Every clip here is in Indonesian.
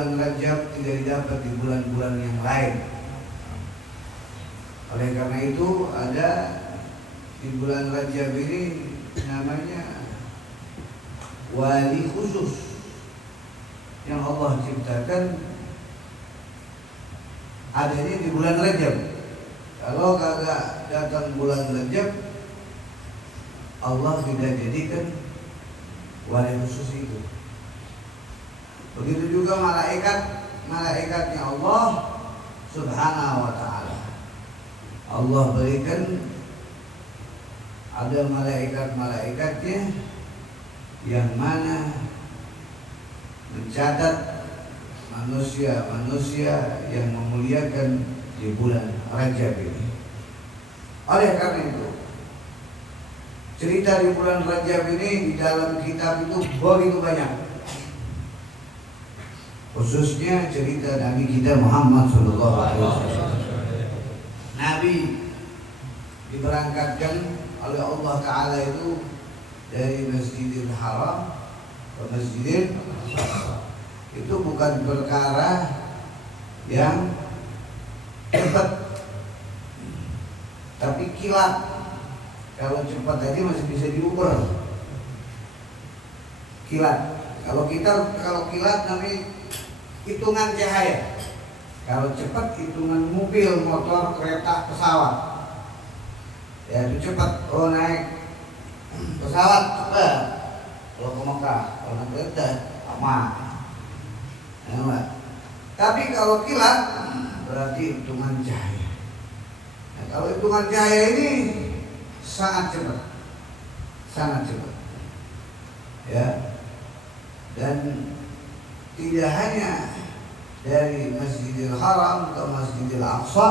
bulan Rajab tidak didapat di bulan-bulan yang lain. Oleh karena itu ada di bulan Rajab ini namanya wali khusus yang Allah ciptakan adanya di bulan Rajab. Kalau kagak datang bulan Rajab, Allah tidak jadikan wali khusus itu. Begitu juga malaikatnya Allah Subhanahu wa ta'ala. Allah berikan ada malaikat-malaikatnya yang mana mencatat manusia-manusia yang memuliakan di bulan Rajab ini. Oleh karena itu, cerita di bulan Rajab ini di dalam kitab itu begitu banyak. Khususnya cerita Nabi kita Muhammad SAW. Nabi diberangkatkan oleh Allah Ta'ala itu dari Masjidil Haram ke Masjidil Aqsa. Itu bukan perkara yang cepat, tapi kilat. Kalau cepat aja masih bisa diukur. Kilat. Kalau kilat namanya hitungan cahaya. Kalau cepat hitungan mobil, motor, kereta, pesawat. Ya itu cepat. Oh naik pesawat cepat. Kalau ke Mekah, kalau naik kereta lama. Ya, tapi kalau kilat berarti hitungan cahaya. Nah, kalau hitungan cahaya ini sangat cepat, sangat cepat. Ya. Dan tidak hanya dari Masjidil Haram ke Masjidil Aqsa,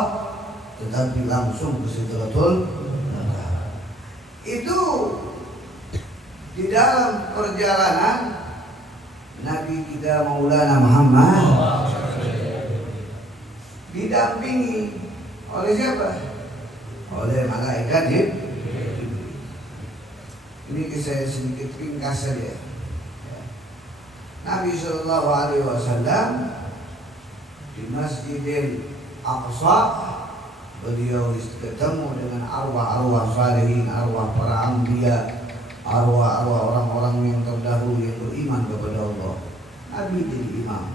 tetapi langsung ke Sidratul Muntaha. Itu di dalam perjalanan Nabi kita Maulana Muhammad didampingi oleh siapa? Oleh malaikat Jibril. Ini saya sedikit ringkas saja. Nabi Shallallahu Alaihi Wasallam di Masjidil Aqsa, beliau ketemu dengan arwah-arwah salihin, arwah para anbiya, arwah-arwah orang-orang yang terdahulu yang beriman kepada Allah. Nabi jadi imam.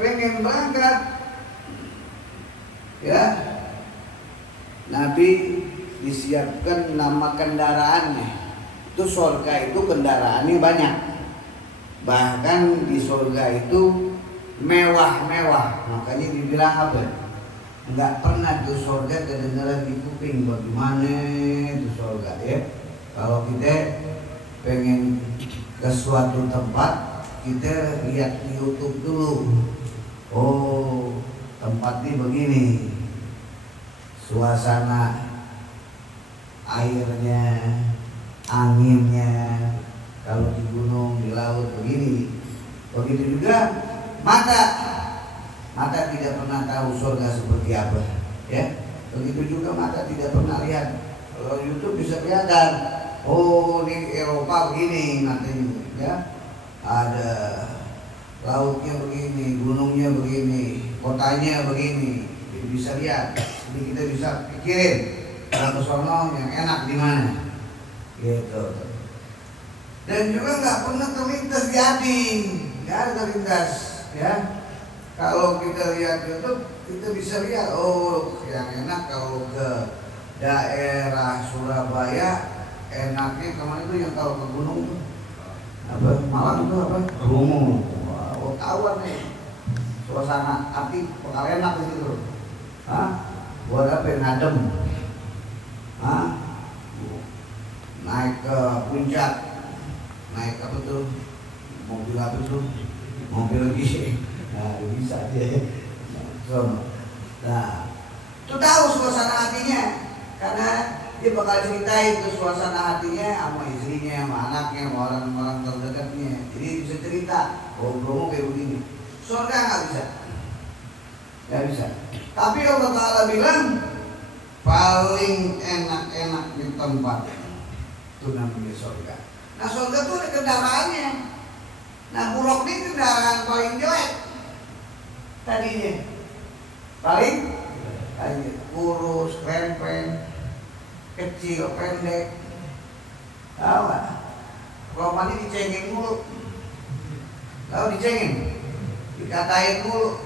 Pengen berangkat, ya. Nabi disiapkan nama kendaraannya. Itu surga itu kendaraannya banyak. Bahkan di surga itu mewah-mewah. Makanya dibilang apa? Enggak pernah tuh surga kedengaran di kuping. Bagaimana itu surga ya? Kalau kita pengen ke suatu tempat, kita lihat di YouTube dulu. Oh, tempat ini begini. Suasana airnya, anginnya, kalau di gunung, di laut begini. Begitu juga mata tidak pernah tahu surga seperti apa, ya. Begitu juga mata tidak pernah lihat. Kalau YouTube bisa kelihatan, oh ini Eropa begini nantinya, ya. Ada lautnya begini, gunungnya begini, kotanya begini, jadi bisa lihat. Jadi kita bisa pikirin kalau sono yang enak di mana. Gitu. Dan juga nggak pernah terlintas di hati, nggak ada terlintas, ya. Kalau kita lihat YouTube, kita bisa lihat, oh yang enak kalau ke daerah Surabaya, enaknya kemana itu yang kalau ke gunung tuh, apa Malang itu apa? Bromo. Oh tahuan nih, suasana hati bakal enak di situ. Buat apa yang ngadem? Naik ke puncak, naik apa tuh, mobil apa tuh, mobil lagi, nah bisa dia. Nah, itu tahu suasana hatinya, karena dia bakal ceritain tuh suasana hatinya sama istrinya, sama anaknya, sama orang-orang terdekatnya. Jadi bisa cerita, oh Bromo kayak begini. Surga nggak bisa. Tapi Allah Ta'ala bilang paling enak-enak di tempat itu namanya surga. Nah surga itu ada kendaraannya. Nah buruk ini kendaraan paling jelek tadinya, paling kurus, krempeng, kecil, pendek, tahu nggak? Kalau mandi dicengin mulu, tahu dicengin, dikatain mulu.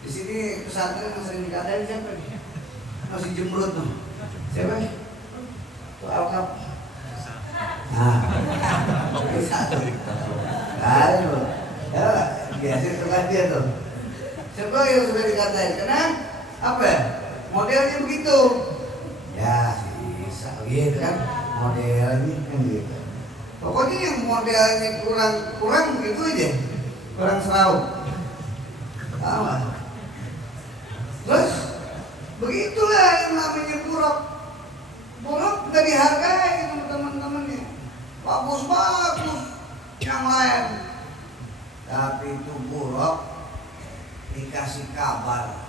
Di sini pesantren yang sering dikatain siapa nih? Masih jembrut tuh, siapa? Tuh Alkap. Nah, satu. Aduh, ya biasa itu kan dia tuh. Siapa yang sudah dikatain? Karena apa? Modelnya begitu. Ya, bisa gitu kan? Modelnya kan gitu. Pokoknya yang modelnya kurang begitu aja, kurang serau. Sama. Terus begitulah yang namanya buruk. Buruk nggak dihargai sama teman-temannya. Bagus yang lain. Tapi itu buruk dikasih kabar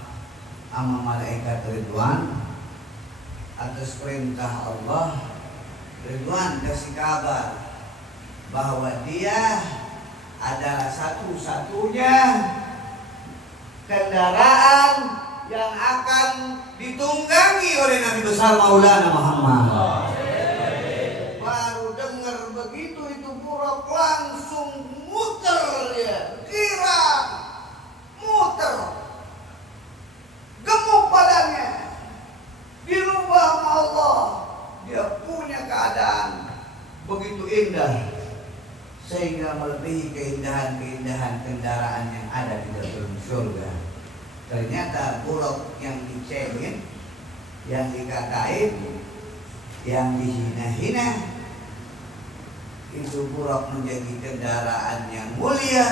sama malaikat Ridwan atas perintah Allah. Ridwan kasih kabar bahwa dia adalah satu-satunya kendaraan yang akan ditunggangi oleh Nabi besar Maulana Muhammad. Baru dengar begitu itu buruk langsung muter ya, kira muter, gemuk badannya, dirubah sama Allah. Dia punya keadaan begitu indah sehingga melebihi keindahan-keindahan kendaraan yang ada di dalam surga. Ternyata buruk yang dicengin, yang dikatain, yang dihina-hina, itu buruk menjadi kendaraan yang mulia,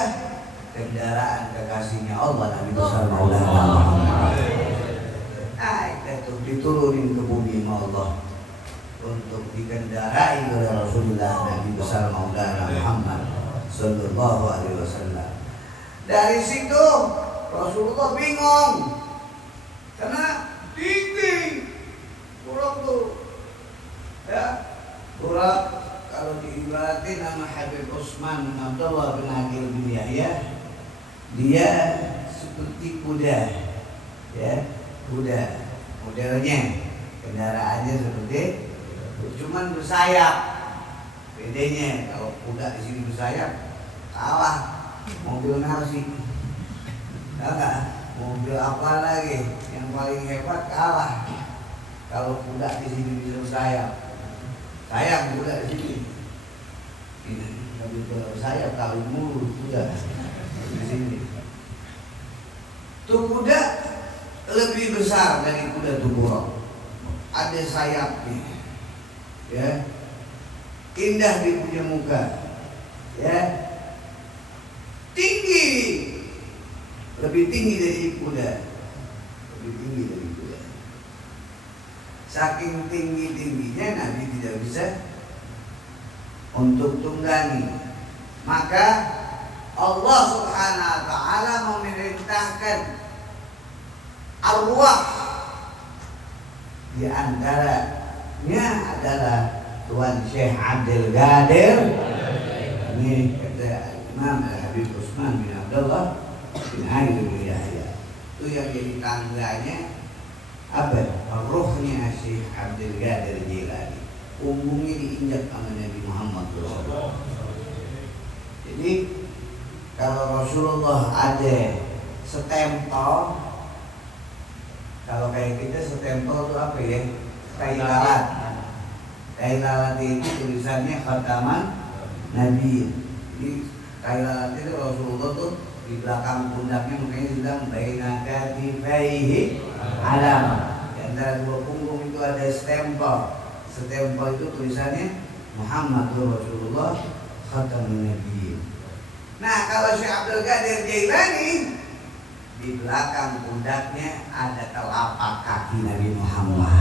kendaraan kekasihnya Allah Nabi besar Maulana Muhammad. Itu diturunin ke bumi Allah untuk dikendarai oleh Rasulullah Nabi besar Maulana Muhammad sallallahu alaihi wasallam. Dari situ Rasulullah bingung karena tinggi buruk tuh, ya buruk. Kalau diibaratin nama Habib Utsman bin Abdullah bin Aqil bin Yahya, dia seperti kuda, ya kuda modelnya, kendaraannya seperti cuman bersayap. Bedanya kalau kuda di sini bersayap kalah mobil narsi. Tahu nggak? Mobil apa lagi yang paling hebat kalah kalau kuda di sini bisa bersayap. Sayap kuda di sini. Ini nggak bisa bersayap kalau mulu kuda di sini. Tuh kuda lebih besar dari kuda tuburok. Ada sayapnya. Ya, indah di punya muka, ya, tinggi, lebih tinggi dari kuda, lebih tinggi dari kuda. Saking tingginya Nabi tidak bisa untuk tunggangi, maka Allah Subhanahu Wa Taala memerintahkan arwah di antaranya adalah Tuan Syekh Abdul Qadir. Ini kata Imam Habib Utsman bin Abdullah bin Aqil bin Yahya. Itu yang jadi tangganya apa? Ruhnya Syekh Abdul Qadir Jilani. Punggungnya diinjak sama Nabi Muhammad SAW. Jadi kalau Rasulullah ada setempel, kalau kayak kita setempel itu apa ya? Kain lalat. Kain lalat itu tulisannya khataman Nabi. Di kain lalat itu Rasulullah tuh di belakang pundaknya makanya bilang baina katifaihi alam. Di antara dua punggung itu ada stempel. Stempel itu tulisannya Muhammadur Rasulullah khataman Nabi. Nah, kalau Syekh Abdul Qadir Jailani di belakang pundaknya ada telapak kaki Nabi Muhammad.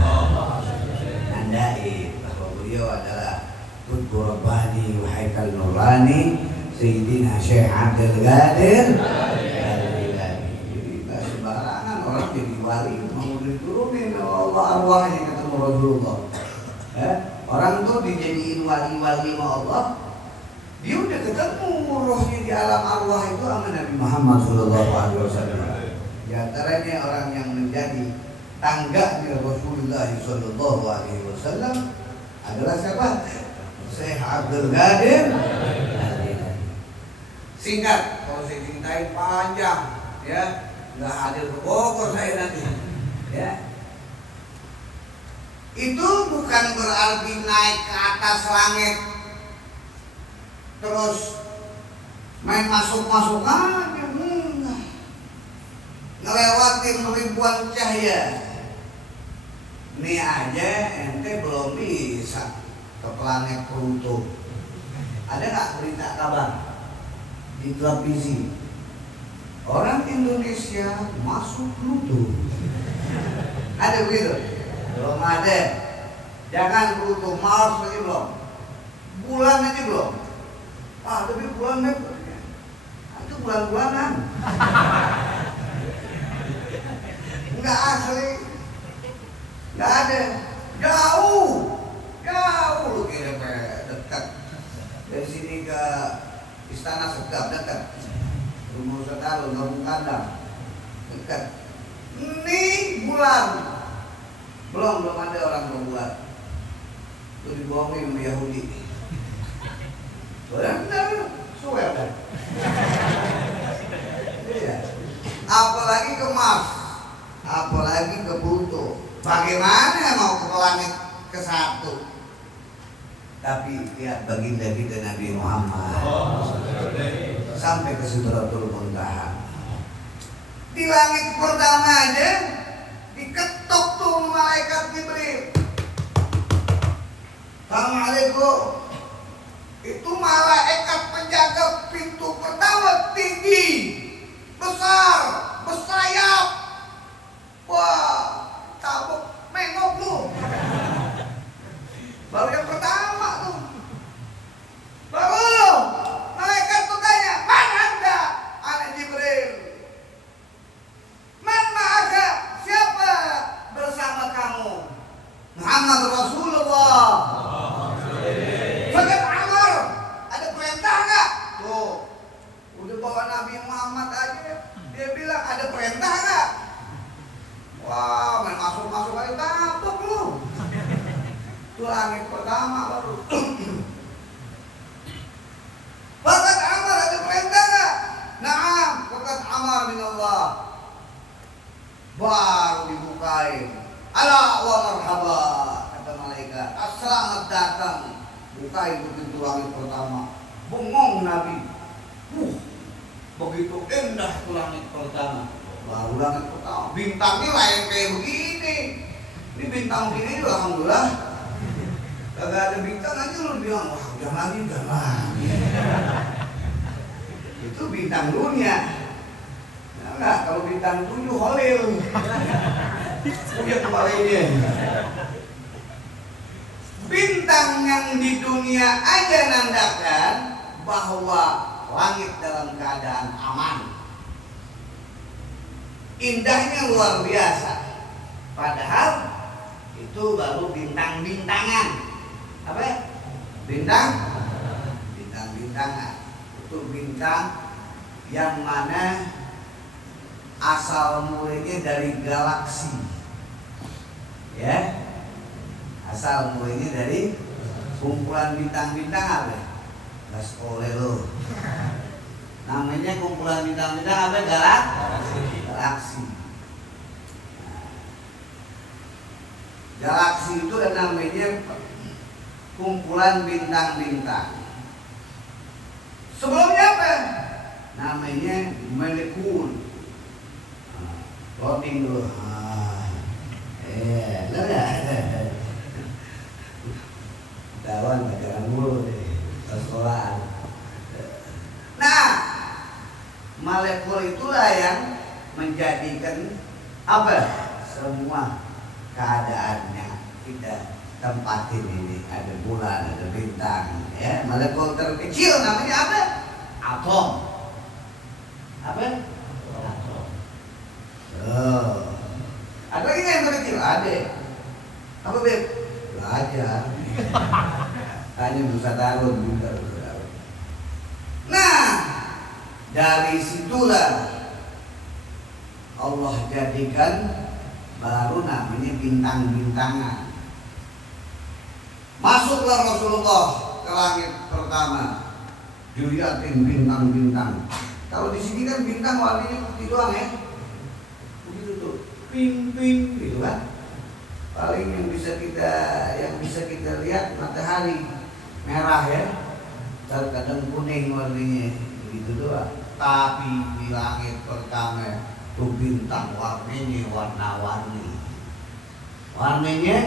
Nandai bahwa beliau adalah Qutbu Rabbani wa Haikal Nurani Sayyidina Syekh Abdul Qadir Jailani. Jadi nggak sembarangan orang jadi wali mau diturunin Allah arwahnya ketemu Rasulullah. Orang tuh dijadiin wali-wali sama Allah, dia udah ketemu alam arwah itu sama Nabi Muhammad SAW. Di antaranya orang yang menjadi tangganya Rasulullah SAW adalah siapa? Syekh Abdul Qadir. Singkat, kalau saya ceritain panjang, ya, nggak hadir ke Bogor saya nanti, ya. Itu bukan berarti naik ke atas langit terus main masuk-masuk aja, ngelewatin ribuan cahaya. Ini aja ente belum bisa ke planet Pluto. Ada nggak berita kabar di televisi orang Indonesia masuk Pluto? Ada begitu? Belum ada. Jangan Pluto, Mars aja belum, bulan aja belum. Tapi bulan itu bulan-bulanan. Enggak asli, enggak ada. Jauh lu kira dekat. Dari sini ke Istana Segap dekat. Rumah Setalo, Garung Kandang dekat. Ini bulan. Belum ada orang berbuat. Itu dibohongin sama Yahudi. Benar, suwe kan? Iya. Apalagi ke Mars, apalagi ke Pluto. Bagaimana mau ke planet ke-1? Tapi lihat baginda kita Nabi Muhammad sampai ke Sidratul Muntaha. Di langit pertama aja diketuk tuh malaikat Jibril. Assalamualaikum. Itu malaikat penjaga pintu pertama, tinggi, besar, bersayap. Wah, tabuk mengok lu. Baru yang pertama tuh. Baru malaikat tuh tanya, mana anda? Ana Jibril. Mana ada? Siapa bersama kamu? Muhammad Rasulullah. Bagat Amar, ada perintah nggak? Tuh, udah bawa Nabi Muhammad aja, dia bilang ada perintah nggak? Wah, main masuk-masuk aja tabuk lu. Itu langit pertama baru. Bagat Amar, ada perintah nggak? Naam, bagat Amar min Allah. Baru dibukain. Ala wa marhaba, kata malaikat. Selamat datang. Buka itu pintu langit pertama. Bengong Nabi. Begitu indah itu langit pertama. Baru langit pertama. Bintangnya lain kayak begini. Ini bintang begini alhamdulillah. Kagak ada bintang aja lu bilang, wah udah lagi. Itu bintang dunia. Nah, enggak, kalau bintang 7 Holil. Punya kepalanya. Bintang yang di dunia aja nandakan bahwa langit dalam keadaan aman. Indahnya luar biasa. Padahal itu baru bintang-bintangan. Apa ya? Bintang-bintangan. Itu bintang yang mana asal mulainya dari galaksi. Ya. Asal mulainya dari kumpulan bintang-bintang apa? Gas oleh lo. Namanya kumpulan bintang-bintang apa? Galaksi. Galaksi itu namanya kumpulan bintang-bintang. Sebelumnya apa? Namanya molekul. Loading dulu. Dawan pacaran mulu deh, sekolahan. Nah, molekul itulah yang menjadikan apa? Semua keadaannya kita tempatin ini. Ada bulan, ada bintang. Ya, molekul terkecil namanya apa? Atom. Apa? Atom. Oh. Ada lagi yang terkecil? Ada. Apa Beb? Belajar. Tanya Nusa Darun. Nah, Dari situlah Allah jadikan baru namanya bintang-bintangan. Masuklah Rasulullah ke langit pertama, dilihatin bintang-bintang. Kalau di sini kan bintang warnanya putih doang ya, begitu tuh, pink-pink gitu kan. Paling yang bisa kita lihat matahari merah ya, kadang kuning warnanya, begitu doang. Tapi di langit pertama tuh bintang warnanya warna-warni, warnanya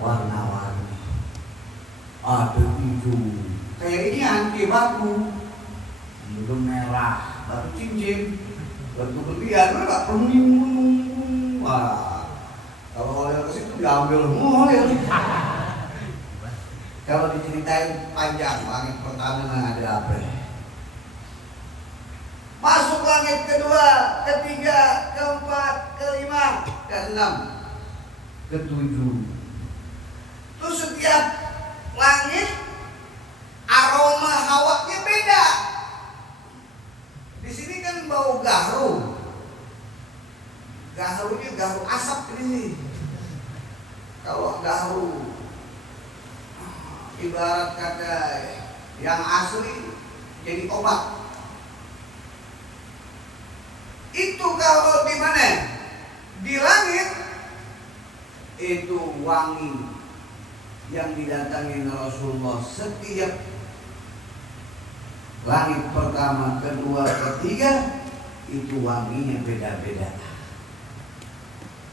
warna-warni. Ada hijau, kayak ini anti batu, itu merah, batu cincin, batu berlian, nggak pening. Wah, kalau oleh ke situ diambil semua ya. Kalau diceritain panjang, langit pertama ada apa? Masuk langit kedua, ketiga, keempat, kelima, keenam, ketujuh. Terus setiap langit aroma hawanya beda. Di sini kan bau gaharu. Gaharunya gaharu asap ini. Kalau gaharu ibarat kata yang asli jadi obat. Itu kalau di mana? Di langit itu wangi yang didatangi Rasulullah setiap langit pertama, kedua, ketiga itu wanginya beda-beda,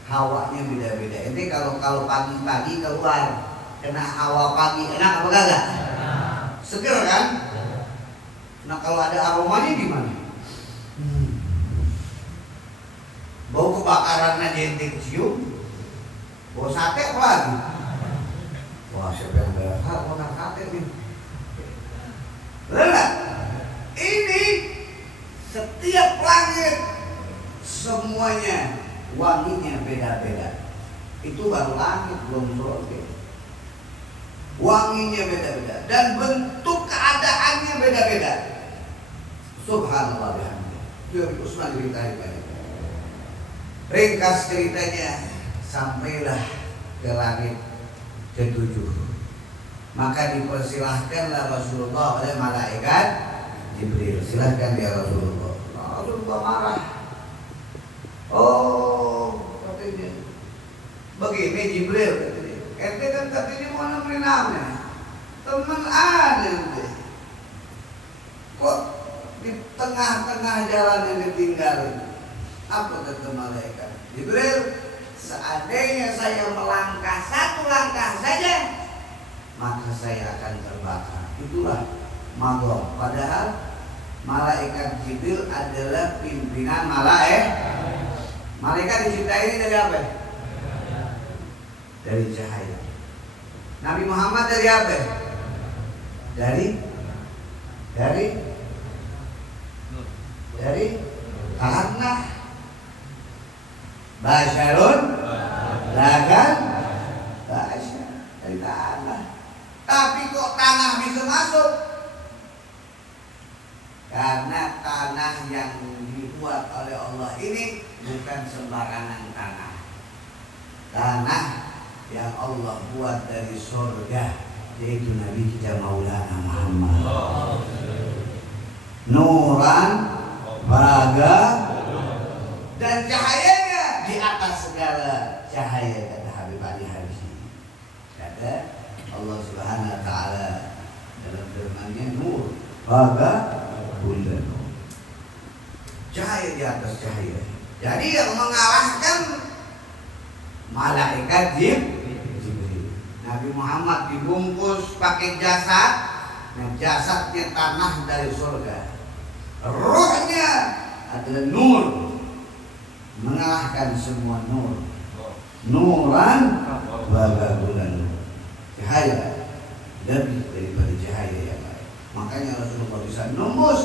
hawanya beda-beda. Ini kalau pagi-pagi keluar kena hawa pagi enak apa kagak? Seger kan? Nah kalau ada aromanya gimana? Bau kebakaran aja ente cium, bau sate apa lagi? Wah siapa yang bakar makan sate nih? Lelah. Ini setiap langit semuanya wanginya beda-beda. Itu baru langit, belum surga. Wanginya beda-beda dan bentuk keadaannya beda-beda. Subhanallah bihamdih. Jadi Utsman ceritain banyak. Ringkas ceritanya, sampailah ke langit ketujuh. Maka dipersilahkanlah Rasulullah oleh malaikat Jibril. Silahkan ya Rasulullah. Rasulullah marah. Oh, katanya begini Jibril, katanya. Ente kan katanya mau nemenin ane. Temen ane. Kok di tengah-tengah jalan yang ditinggalin? Apa kata malaikat? Jibril, seandainya saya melangkah satu langkah saja, maka saya akan terbakar. Itulah maghrib. Padahal malaikat Jibril adalah pimpinan malaikat. Malaikat diciptain dari apa? Dari cahaya. Nabi Muhammad dari apa? Dari tanah. Basyarun lakan basyar, dari tanah. Tapi kok tanah bisa masuk? Karena tanah yang dibuat oleh Allah ini bukan sembarangan tanah. Tanah yang Allah buat dari surga, yaitu Nabi kita Maulana Muhammad. Nuran baga dan cahayanya di atas segala cahaya, kata Habib Ali Habsyi. Kata Allah Subhanahu wa taala dalam firman-Nya, nur baga bulan. Cahaya di atas cahaya. Jadi yang mengalahkan malaikat Jibril. Nabi Muhammad dibungkus pakai jasad, nah jasadnya tanah dari surga. Ruhnya adalah nur, mengalahkan semua nur. Nuran baga bulan, cahaya lebih daripada cahaya yang lain. Makanya Rasulullah bisa nembus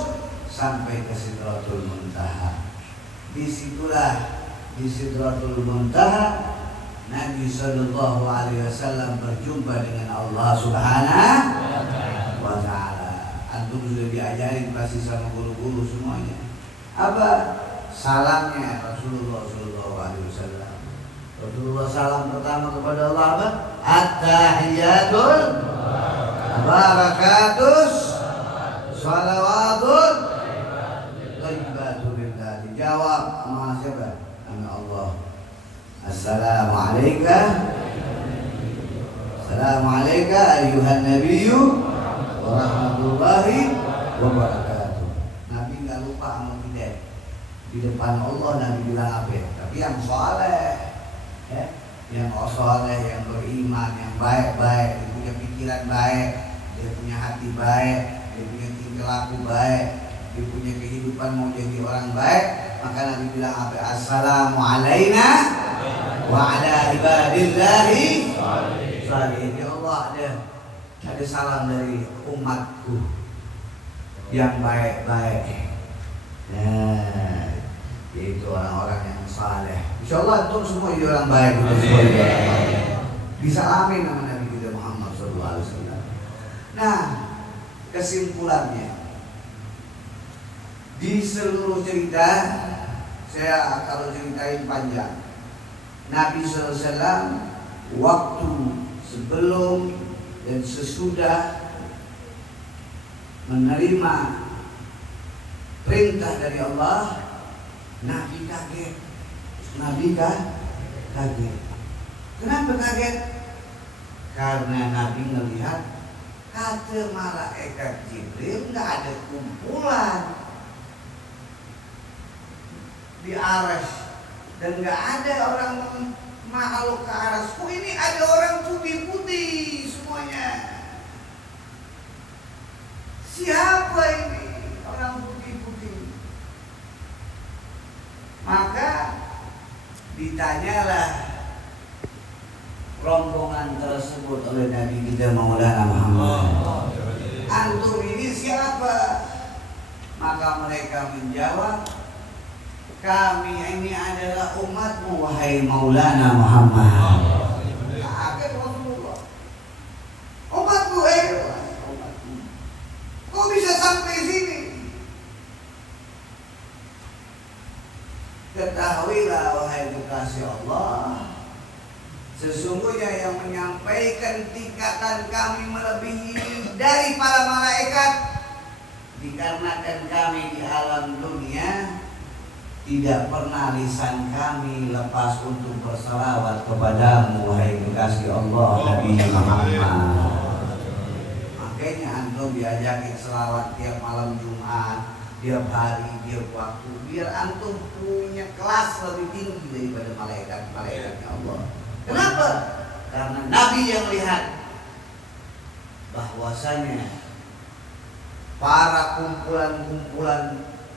sampai ke Sidratul Muntaha. Disitulah di Sidratul Muntaha Nabi Sallallahu Alaihi Wasallam berjumpa dengan Allah Subhanahu wa Ta'ala. Antum sudah diajarin pasti sama guru-guru semuanya. Apa? Salamnya Rasulullah SAW. Rasulullah salam pertama kepada Allah apa? At-tahiyatul barakatus salawatul thayyibatul lillah. Dijawab sama siapa? Sama Allah. Assalamualaikum ayuhan nabiyyu wa rahmatullahi wa barakatuh. Nabi nggak lupa sama kita. Di depan Allah Nabi bilang apa? Tapi yang saleh, ya, yang soleh, yang beriman, yang baik-baik, dia punya pikiran baik, dia punya hati baik, dia punya tingkah laku baik, dia punya kehidupan mau jadi orang baik, maka Nabi bilang apa? Assalamu alaina wa ala ibadillahi sholihin. Ya Allah, ada salam dari umatku yang baik-baik. Nah, yaitu orang-orang yang saleh. Insyaallah antum semua jadi orang baik. Disalamin sama Nabi kita Muhammad SAW. Nah, kesimpulannya di seluruh cerita, saya kalau ceritain panjang. Nabi SAW waktu sebelum dan sesudah menerima perintah dari Allah, Nabi kaget. Kenapa kaget? Karena Nabi melihat kata malaikat Jibril nggak ada kumpulan di aras dan nggak ada orang makhluk ke aras. Kok ini ada orang putih-putih semuanya? Siapa ini orang putih-putih? Maka ditanyalah rombongan tersebut oleh Nabi kita Maulana Muhammad. Antum ini siapa? Maka mereka menjawab, kami ini adalah umatmu wahai Maulana Muhammad. Kaget Rasulullah. Umatmu, umatmu. Kok bisa sampai sini? Ketahuilah wahai kekasih Allah, sesungguhnya yang menyampaikan tingkatan kami melebihi dari para malaikat, dikarenakan kami di alam dunia tidak pernah lisan kami lepas untuk bersalawat kepadamu wahai kekasih Allah Nabi Muhammad. Makanya antum diajakin selawat tiap malam Jumat, tiap hari, tiap waktu, biar antum punya kelas lebih tinggi daripada malaikat-malaikatnya Allah. Kenapa? Karena Nabi yang lihat bahwasanya para kumpulan-kumpulan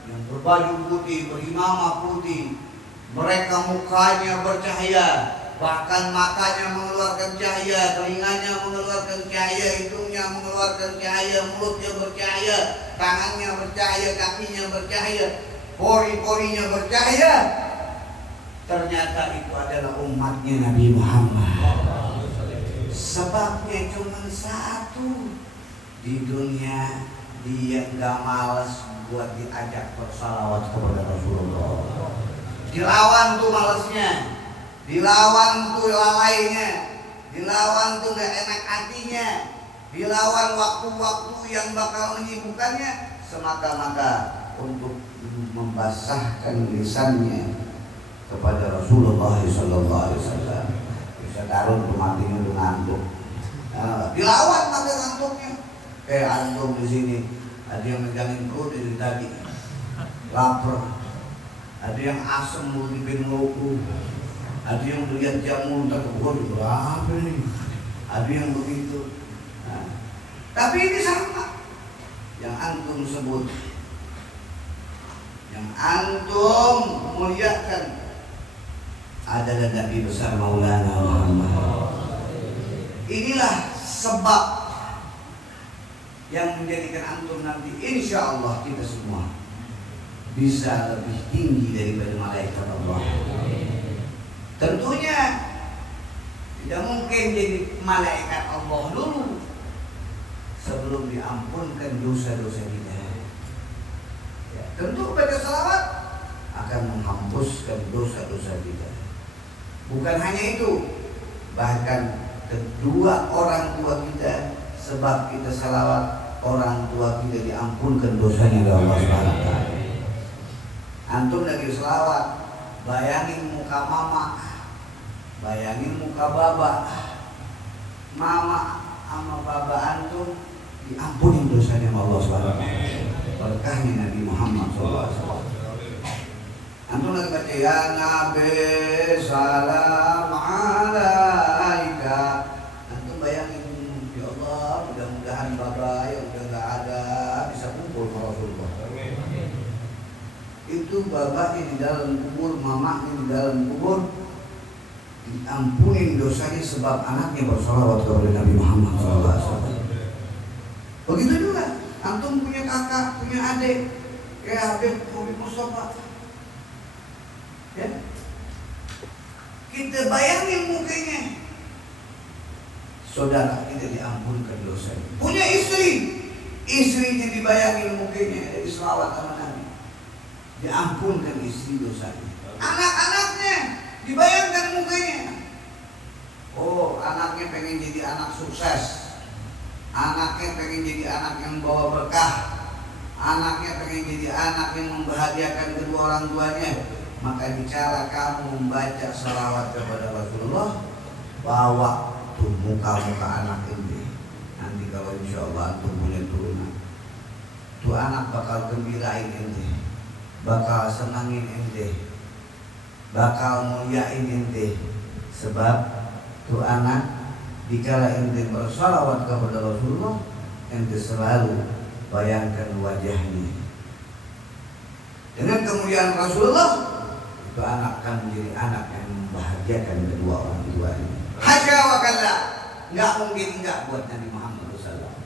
yang berbaju putih, berimamah putih, mereka mukanya bercahaya, bahkan matanya mengeluarkan cahaya, telinganya mengeluarkan cahaya, hidungnya mengeluarkan cahaya, mulutnya bercahaya, tangannya bercahaya, kakinya bercahaya, pori-porinya bercahaya. Ternyata itu adalah umatnya Nabi Muhammad. Sebabnya cuma satu, di dunia dia nggak malas buat diajak bersalawat kepada Rasulullah. Dilawan tuh malesnya, dilawan tuh lalainya, dilawan tuh gak enak hatinya, dilawan waktu-waktu yang bakal menyibukkannya, semata-mata untuk membasahkan lisannya kepada Rasulullah SAW. Bisa taruh tuh matinya tuh ngantuk. Dilawan pada ngantuknya. Kayak antum di sini, ada yang megangin perut dari tadi, lapar. Ada yang asam mau dibikin ngeluku. Ada yang melihat jamu entah kebun, apa nih? Ada yang begitu. Nah, tapi ini sama yang antum sebut, yang antum muliakan adalah Nabi besar Maulana Muhammad. Inilah sebab yang menjadikan antum nanti insya Allah kita semua bisa lebih tinggi daripada malaikat Allah. Tentunya tidak mungkin jadi malaikat Allah dulu. sebelum diampunkan dosa-dosa kita. Ya, tentu baca salawat akan menghapuskan dosa-dosa kita. Bukan hanya itu, bahkan kedua orang tua kita, sebab kita salawat, orang tua kita diampunkan dosanya oleh Allah Subhanahu wa taala. Antum lagi selawat, bayangin muka mama, bayangin muka baba. Mama sama baba antum diampuni dosanya oleh Allah Subhanahu wa taala. Berkahnya Nabi Muhammad SAW. Antum lagi baca ya Nabi salam alaika. Antum bayangin, ya Allah, mudah-mudahan baba yang udah nggak ada bisa kumpul sama Rasulullah. Itu babanya di dalam kubur, mamanya di dalam kubur, diampuni dosanya sebab anaknya bersalawat kepada Nabi Muhammad SAW. Begitu juga, antum punya kakak, punya adik, kayak Habib Mustafa. Ya, kita bayangin mukanya, saudara kita diampunkan dosanya. Punya istri, istrinya dibayangin mukanya dari selawat sama Nabi, diampunkan istri dosanya. Anak-anaknya dibayangkan mukanya. Oh, anaknya pengen jadi anak sukses, anaknya pengen jadi anak yang bawa berkah, anaknya pengen jadi anak yang membahagiakan kedua orang tuanya. Maka bicara kamu membaca salawat kepada Rasulullah, bawa tuh muka-muka anak ini. Nanti kalau insya Allah antum punya turunan, tuh anak bakal gembirain ente, bakal senangin ente, bakal muliain ente. Sebab tuh anak dikala ente bersalawat kepada Rasulullah, ente selalu bayangkan wajahnya. Dengan kemuliaan Rasulullah, itu anak akan menjadi anak yang membahagiakan kedua orang tuanya. Hasya wa kalla, nggak mungkin enggak buat Nabi Muhammad SAW.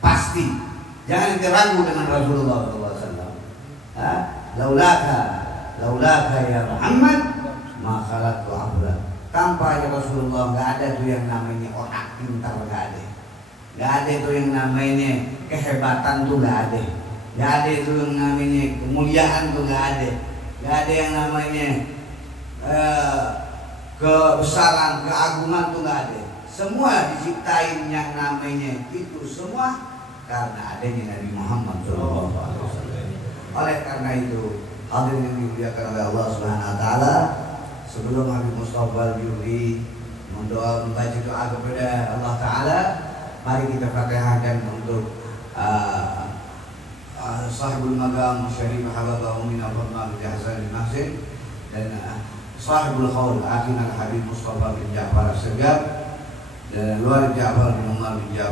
Pasti, jangan diragu dengan Rasulullah SAW. Laulaka ya Muhammad, ma khalaqtu abda. Tanpa ya Rasulullah nggak ada tuh yang namanya otak pintar, nggak ada. Nggak ada tuh yang namanya kehebatan tuh nggak ada. Nggak ada tuh yang namanya kemuliaan tuh nggak ada. Gak ada yang namanya kebesaran, keagungan tuh gak ada. Semua diciptain yang namanya itu semua karena adanya Nabi Muhammad SAW. Oleh karena itu, hadirin yang dimuliakan oleh Allah Subhanahu wa taala, sebelum Habib Mustafa Al-Jufri membaca doa kepada Allah Taala, mari kita fatihahkan untuk sahibul magam syarif hababahu min al-rahman bi hasan al-mahsin, dan sahibul qaul akhina Habib Mustafa bin Ja'far As-Segaf, dan luar Ja'far bin Umar bin Ja'far